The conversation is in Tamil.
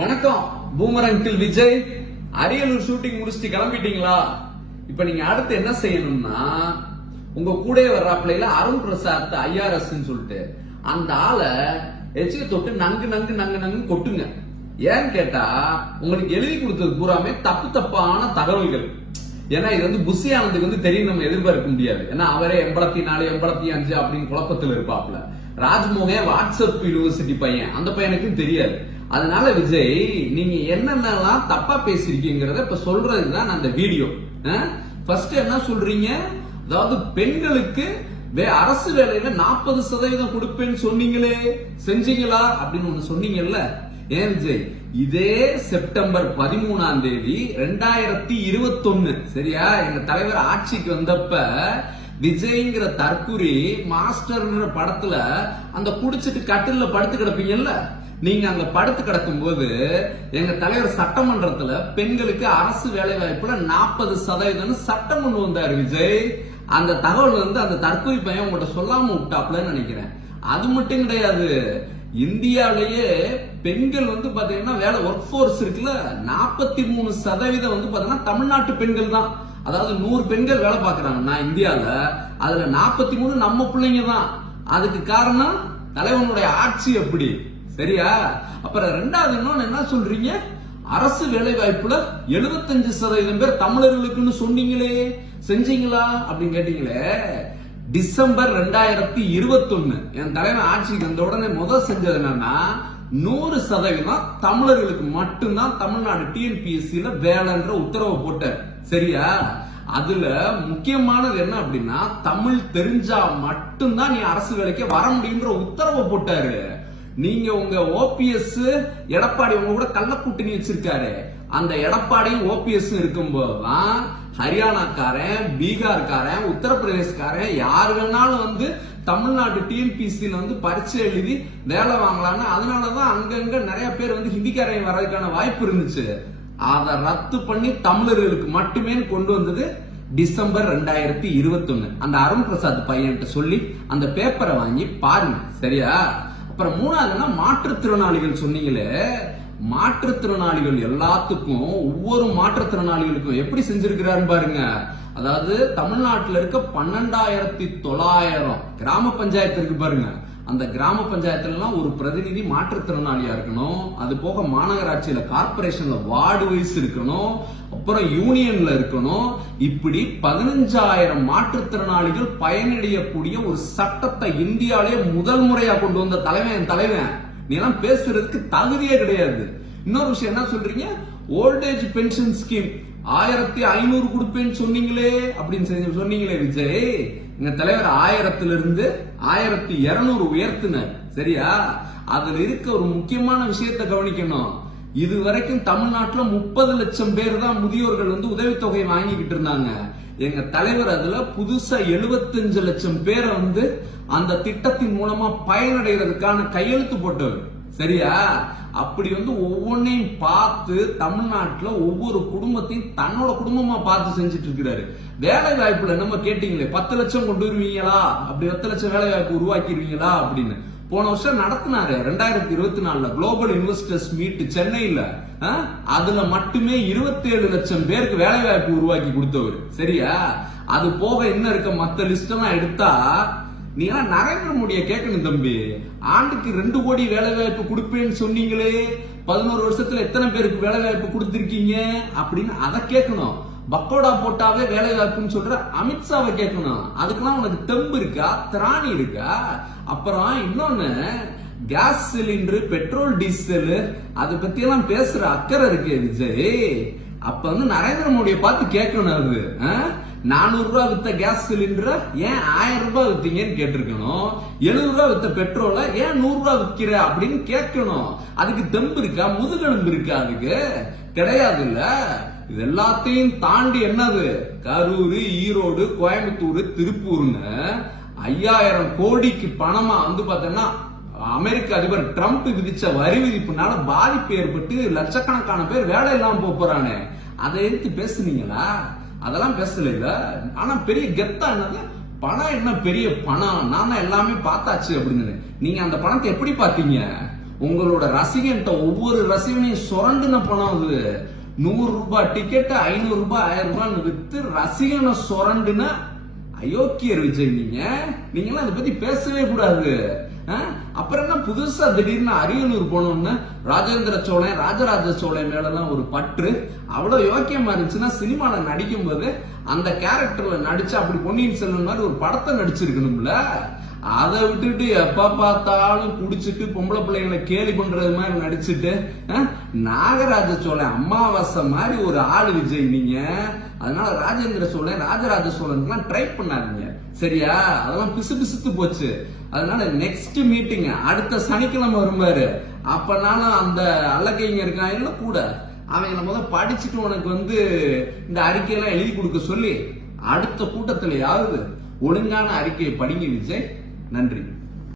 வணக்கம் boomer uncle Vijay. Ariyalur shooting முடிச்சுட்டு கிளம்பிட்டீங்களா? இப்ப நீங்க அடுத்து என்ன செய்யணும்னா, உங்க கூட வர்றாப்ல அருண் பிரசாத் IRS சொல்லிட்டு அந்த ஆளை எச்சிய தொட்டு நங்கு நங்கு நங்கு நங்கு கொட்டுங்க. ஏன்னு கேட்டா, உங்களுக்கு எழுதி கொடுத்தது பூராமே தப்பான தகவல்கள். ஏன்னா இது வந்து புஷி ஆனதுக்கு தெரியும், நம்ம எதிர்பார்க்க முடியாது. ஏன்னா அவரே 84 85 அப்படின்னு குழப்பத்தில் இருப்பாப்ல. ராஜ்மோகன் வாட்ஸ்அப் யூனிவர்சிட்டி பையன், அந்த பையனுக்கும் தெரியாது. அதனால விஜய், நீங்க என்னென்னலாம் தப்பா பேசிருக்கீங்கிறத இப்ப சொல்றதுதான் அந்த வீடியோ. ஃபர்ஸ்ட் என்ன சொல்றீங்க, அதாவது பெண்களுக்கு அரசு வேலையில 40% கொடுப்பேன்னு சொன்னீங்களே, செஞ்சீங்களா அப்படின்னு ஒண்ணு சொன்னீங்கல்ல. ஏன் விஜய், இதே செப்டம்பர் 13 2021 சரியா, எங்க தலைவர் ஆட்சிக்கு வந்தப்ப விஜய்ங்கிற தற்குறி மாஸ்டர் படத்துல அந்த குடிச்சிட்டு கட்டில படுத்து கிடப்பீங்கல்ல, நீங்க அங்க படுத்து கிடக்கும் போது எங்க தலைவர் சட்டமன்றத்துல பெண்களுக்கு அரசு வேலை வாய்ப்புல 40% சட்டம் கொண்டு வந்தாரு விஜய். அந்த தகவல் அந்த தற்கொலை பையன் உங்கள்கிட்ட சொல்லாம விட்டாப்லன்னு நினைக்கிறேன். அது மட்டும் கிடையாது, இந்தியாவிலேயே பெண்கள் பாத்தீங்கன்னா வேலை ஒர்க் போர்ஸ் இருக்குல்ல, 43% பாத்தீங்கன்னா தமிழ்நாட்டு பெண்கள் தான். அதாவது 100 பெண்கள் வேலை பாக்குறாங்கன்னா இந்தியால, அதுல 43 நம்ம பிள்ளைங்க தான். அதுக்கு காரணம் தலைவனுடைய ஆட்சி அப்படி சரியா. அப்புறம் ரெண்டாவது இன்னொன்னு என்ன சொல்றீங்க, அரசு வேலை வாய்ப்புல 75% பேர் தமிழர்களுக்குன்னு சொன்னீங்களே, செஞ்சீங்களா அப்படின்னு கேட்டீங்களே. டிசம்பர் 2021 என் தலைவன் ஆட்சிக்கு வந்த உடனே முதல் செஞ்சது என்னன்னா, 100% தமிழர்களுக்கு மட்டும்தான் தமிழ்நாடு TNPSC வேலைன்ற உத்தரவு போட்டார் சரியா. அதுல முக்கியமானது என்ன அப்படின்னா, தமிழ் தெரிஞ்சா மட்டும்தான் நீ அரசு வேலைக்கு வர முடியுன்ற உத்தரவை போட்டாரு. நீங்க உங்க OPS எடப்பாடி உங்க கூட கள்ள கூட்டணி வச்சிருக்காரு. அந்த எடப்பாடியும் OPS இருக்கும்போதுதான் ஹரியானாக்காரன், பீகார்காரன், உத்தரப்பிரதேசக்காரன் யாரு வேணாலும் தமிழ்நாடு TNPSC பரீட்சை எழுதி வேலை வாங்கலாம்னு. அதனாலதான் அங்கங்க நிறைய பேர் ஹிந்திக்காரங்க வர்றதுக்கான வாய்ப்பு இருந்துச்சு. அதை ரத்து பண்ணி தமிழர்களுக்கு மட்டுமே கொண்டு வந்தது டிசம்பர் 2021. அந்த அருண் பிரசாத் பையன்கிட்ட சொல்லி அந்த பேப்பரை வாங்கி பாருங்க சரியா. அப்புறம் மூணாவதுன்னா மாற்றுத்திறனாளிகள் சொன்னீங்களே, மாற்றுத்திறனாளிகள் எல்லாத்துக்கும் ஒவ்வொரு மாற்றுத்திறனாளிகளுக்கும் எப்படி செஞ்சிருக்கிறாருன்னு பாருங்க. அதாவது தமிழ்நாட்டில் இருக்க 12,900 கிராம பஞ்சாயத்து இருக்கு பாருங்க. அந்த கிராம பஞ்சாயத்துல ஒரு பிரதிநிதி மாற்றுத்திறனாளியா இருக்கணும். அது போக மாநகராட்சியில கார்பரேஷன்ல வார்டு வைஸ் இருக்கணும், அப்புறம் யூனியன்ல இருக்கணும். இப்படி 15,000 மாற்றுத்திறனாளிகள் பயனடையக்கூடிய ஒரு சட்டத்தை இந்தியாவிலே முதல் முறையா கொண்டு வந்த தலைவன். நீ எல்லாம் பேசுறதுக்கு தகுதியே கிடையாது. இன்னொரு விஷயம் என்ன சொல்றீங்க, ஓல்டேஜ் பென்ஷன் ஸ்கீம் 1500 கொடுப்பேன்னு சொன்னீங்களே அப்படின்னு சொன்னீங்களே விஜய். எங்க தலைவர் 1000 1200 உயர்த்தினார் சரியா. அதுல இருக்க ஒரு முக்கியமான விஷயத்தை கவனிக்கணும். இது வரைக்கும் தமிழ்நாட்டுல 30 லட்சம் பேர் தான் முதியோர்கள் உதவித்தொகை வாங்கிக்கிட்டு இருந்தாங்க. எங்க தலைவர் அதுல புதுசா 75 லட்சம் பேரை அந்த திட்டத்தின் மூலமா பயனடைகிறதுக்கான கையெழுத்து போட்டவர் சரியா. அப்படி ஒவ்வொன்னையும் பார்த்து தமிழ்நாட்டுல ஒவ்வொரு குடும்பத்தையும் தன்னோட குடும்பமா பார்த்து செஞ்சுட்டு இருக்கிறாரு. வேலை வாய்ப்புல நம்ம கேட்டீங்களே 10 லட்சம் கொண்டு வருவீங்களா, அப்படி 10 லட்சம் வேலை வாய்ப்பு உருவாக்கிடுவீங்களா அப்படின்னு போன வருஷம் நடத்தினாரு 2024 குளோபல் இன்வெஸ்டர்ஸ் மீட் சென்னையில. அதுல மட்டுமே 27 லட்சம் பேருக்கு வேலை வாய்ப்பு உருவாக்கி கொடுத்தவர் சரியா. அது போக என்ன இருக்க மத்த லிஸ்ட் எல்லாம் எடுத்தா, நீ எல்லாம் நரேந்திர மோடியை கேட்கணும் தம்பி. ஆண்டுக்கு 2 கோடி வேலை வாய்ப்பு கொடுப்பேன்னு சொன்னீங்களே, 11 வருஷத்துல எத்தனை பேருக்கு வேலை வாய்ப்பு கொடுத்திருக்கீங்க அப்படின்னு அதை கேட்கணும். பக்கோடா போட்டாவே வேலை வாய்ப்புன்னு சொல்ற அமித்ஷாவை கேட்கணும். அதுக்கெல்லாம் உனக்கு தெம்பு இருக்கா, திராணி இருக்கா? அப்புறம் இன்னொன்னு, கேஸ் சிலிண்டர், பெட்ரோல், டீசல் அதை பத்தி எல்லாம் பேசுற அக்கறை இருக்கு விஜய். அப்ப நரேந்திர மோடியை பார்த்து கேட்கணும். அது 400 ரூபாய் வித்த கேஸ் சிலிண்டர் ஏன் 1000 ரூபாய் வித்தீங்கன்னு கேட்டிருக்கணும். 70 ரூபாய் வித்த பெட்ரோல ஏன் 100 ரூபாய் விற்கிற அப்படின்னு கேட்கணும். அதுக்கு தெம்பு இருக்கா, முதுகெலும்பு இருக்கா? அதுக்கு கிடையாது இல்ல. இது எல்லாத்தையும் தாண்டி என்னது, கரூர், ஈரோடு, கோயம்புத்தூர், திருப்பூர்னு 5000 கோடிக்கு பணமா பாத்தீங்கன்னா அமெரிக்க அதிபர் ட்ரம்ப் விதிச்ச வரி விதிப்புனால பாதிப்பு ஏற்பட்டு லட்சக்கணக்கான பேர் வேலை இல்லாம போறானே, அதை எடுத்து பேசுனீங்களா? அதெல்லாம் பேசல. ஆனா பெரிய கெத்தா என்னது, பணம் என்ன பெரிய பணம், நான் எல்லாமே பார்த்தாச்சு அப்படின்னு. நீங்க அந்த பணத்தை எப்படி பாத்தீங்க? உங்களோட ரசிகன்ட்ட ஒவ்வொரு ரசிகனையும் சுரண்டுன பணம் அது. 100 ரூபாய் டிக்கெட் 500 ரூபாய் 1000 ரூபாய் வித்து ரசிகனை சுரண்டுன அயோக்கியர் விஜய். நீங்களாம் அதை பத்தி பேசவே கூடாது. அப்புறம் என்ன புதுசா திடீர்னு அரியலூர் போனோம்னு ராஜேந்திர சோழன் ராஜராஜ சோழன் மேலாம் ஒரு பற்று. அவ்வளவு யோக்கியமா இருந்துச்சுன்னா சினிமால நடிக்கும் போது அந்த கேரக்டர்ல நடிச்சு அப்படி பொன்னியின் செல்வன் மாதிரி ஒரு படத்தை நடிச்சிருக்கணும்ல. அதை விட்டுட்டு எப்ப பார்த்தாலும் குடிச்சிட்டு பொம்பளை பிள்ளைங்களை கேலி பண்றது மாதிரி நடிச்சுட்டு நாகராஜ சோழன் அமாவாசை மாதிரி ஒரு ஆளு விஜய் நீங்க. அதனால ராஜேந்திர சோழன் ராஜராஜ சோழன் ட்ரை பண்ணாதீங்க சரியா? அதெல்லாம் பிசு பிசுத்து போச்சு. அதனால நெக்ஸ்ட் மீட்டிங் அடுத்த சனிக்கிழமை வரும்பாரு. அப்பனாலும் அந்த அல்லக்கைங்க இருக்காங்க கூட அவங்களை முதல் படிச்சுட்டு உனக்கு இந்த அறிக்கையெல்லாம் எழுதி கொடுக்க சொல்லி அடுத்த கூட்டத்திலேயாவது ஒழுங்கான அறிக்கையை படிங்க விஜய். நன்றி.